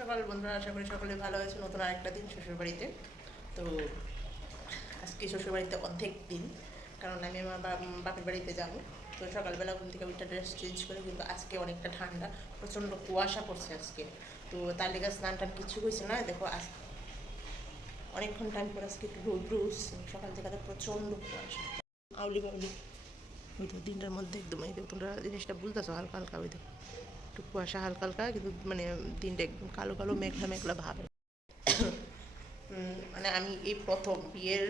সকাল বন্ধুরা, আশা করি সকলে ভালো আছে। নতুন আরেকটা দিন শ্বশুরবাড়িতে। তো আজকে শ্বশুরবাড়িতে অর্ধেক দিন, কারণ আমি আমার বাপের বাড়িতে যাব। তো সকালবেলা ঘুম থেকে একটা ড্রেস চেঞ্জ করে, কিন্তু আজকে অনেকটা ঠান্ডা, প্রচণ্ড কুয়াশা পড়ছে আজকে। তো তার লেগে স্নান টান কিছু হয়েছে না। দেখো আজ অনেকক্ষণ টাইম পর আজকে একটু রোদ উঠছে, সকাল থেকে প্রচণ্ড কুয়াশা, আউলি বাউলি। ওই তো দিনটার মধ্যে একদম এই দেখো, তোমরা জিনিসটা বুঝতেছো, হালকা হালকা ওই দেখো একটু কুয়াশা হালকা হালকা, কিন্তু মানে দিনটা একদম কালো কালো মেঘলা মেঘলা ভাব। মানে আমি এই প্রথম বিয়ের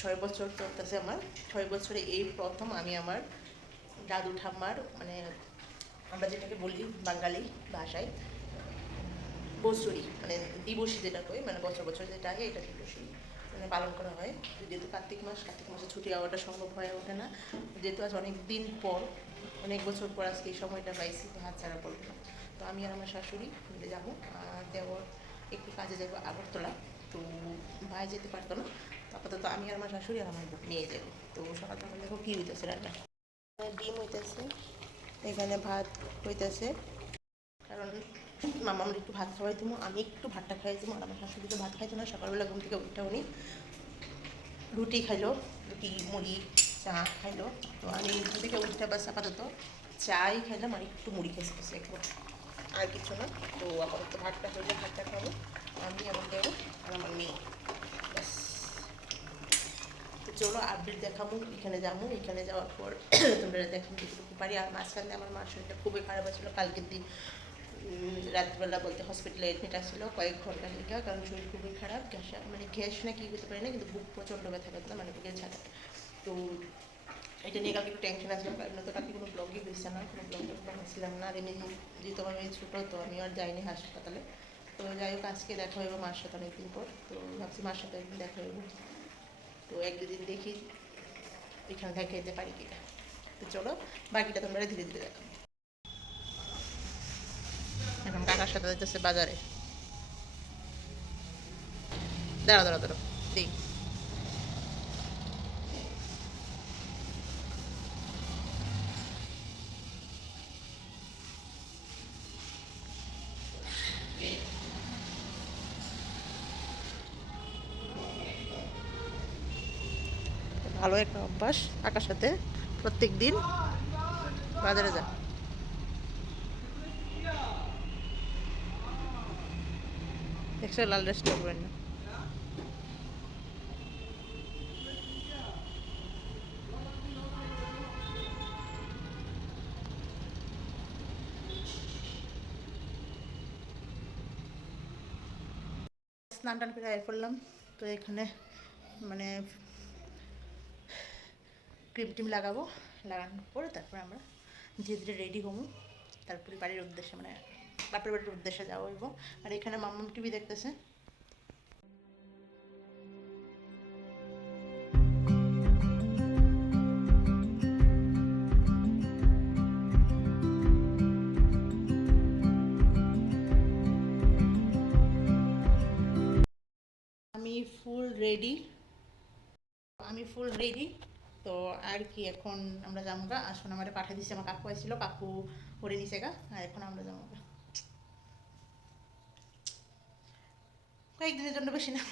6 বছর চলতেছে আমার, 6 বছরে এই প্রথম আমি আমার দাদু ঠাম্মার মানে আমরা যেটাকে বলি বাঙালি ভাষায় বছরই মানে দিবসী যেটা কই, মানে বছর বছর যেটা আগে এটা দিবসী মানে পালন করা হয়। যেহেতু কার্তিক মাসে ছুটি হওয়াটা সম্ভব হয়ে ওঠে না, যেহেতু আজ অনেক দিন পর, অনেক বছর পর আজকে এই সময়টা পাইছি, তো হাত ছাড়া পড়বে না। তো আমি আর আমার শাশুড়ি মিলে যাবো। আর দেওর একটু কাজে যাবো আগরতলা, তো ভাই যেতে পারতো না। তো আপাতত আমি আর আমার শাশুড়ি আর আমার নিয়ে যাবো। তো সকাল সকাল দেখো কী হইতেছে রান্না, ডিম হইতেছে, এখানে ভাত হইতেছে, কারণ মামা আমার একটু ভাত খাওয়াই তুমি, আমি একটু ভাতটা খাই তুমি। আর আমার শাশুড়ি তো ভাত খাইতো না, সকালবেলা ঘুম থেকে উঠটা উনি রুটি খাইলো, রুটি মুড়ি চা খাইলো। তো আমি ঘুম থেকে উঠতে বাস আপাতত চাই খাইলাম আর একটু মুড়ি খেয়েছি বসে একটু, আর কিছু না। তো আপাতত ভাতটা হইলে ভাতটা খাবো আমি, আমার দেবো আর আমার মেয়ে, ব্যাস। তো চলো আপডেট দেখাবো, এখানে যাবো, এখানে যাওয়ার পর তোমরা দেখাবো যেটুকু পারি। আর মাঝখানে আমার মার শরীরটা খুবই খারাপ হয়েছিলো কালকের দিন, রাত্রিবেলা বলতে হসপিটালে অ্যাডমিট আসছিলো কয়েক ঘন্টার লিখা, কারণ শরীর খুবই খারাপ, গ্যাস না কি করতে পারি না, কিন্তু বুক প্রচণ্ড ব্যথা ব্যথা মানে বুকের ছাড়া। তো এটা নিয়ে কালকে একটু টেনশন আসলো, কারণ তো কালকে কোনো ব্লগই হয়েছে না, কোনো ব্লগে বানাচ্ছিলাম না। আর এমনি যেহেতু আমার মেয়ে ছোটো, তো আমি আর যাইনি হাসপাতালে। তো যাই হোক আজকে দেখা হইব মার সাথে অনেকদিন পর, তো ভাবছি মার সাথে একদিন দেখা হইব। তো এক দুদিন দেখি এখানে দেখা যেতে পারি কিনা। তো চলো বাকিটা তোমরা ধীরে ধীরে দেখো। এখন কাকার সাথে যাইতেছে বাজারে, দাঁড়া দাঁড়া দাঁড়া দিই। ভালো একটা অভ্যাস কাকার সাথে প্রত্যেক দিন বাজারে যা। দেখছো লাল ড্রেসটা করবেন না। স্নান টান করে আয় করলাম। তো এখানে মানে ক্রিম টিম লাগাবো, লাগানোর পরে তারপরে আমরা ধীরে ধীরে রেডি হবো, তারপরে বাড়ির উদ্দেশ্যে মানে বাপের বাড়ির উদ্দেশ্যে যাওয়া হইব। আর এখানে মাম্মাম টিভি দেখতেছে। আমি ফুল রেডি, আমি ফুল রেডি। তো আর কি এখন আমরা যাবো গা, আসুন আমার পাঠিয়ে দিচ্ছে, আমার কাকু আসছিল, কাকু করে নিছে গা, আর এখন আমরা যাবো গা কয়েকদিনের জন্য, বেশি না।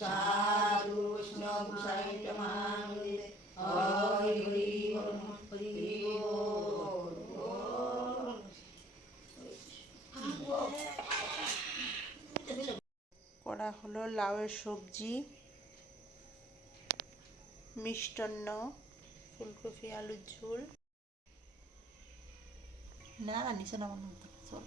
সাধু বৈষ্ণব সাহিত্য মহানন্দে হরি হরি হরি করা হলো লাউয়ের সবজি, মিষ্টান্ন, ফুলকপি আলুর ঝোল। না না নিচে নামানো চল।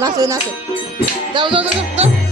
নাচো নাচো যাও যাও যাও যাও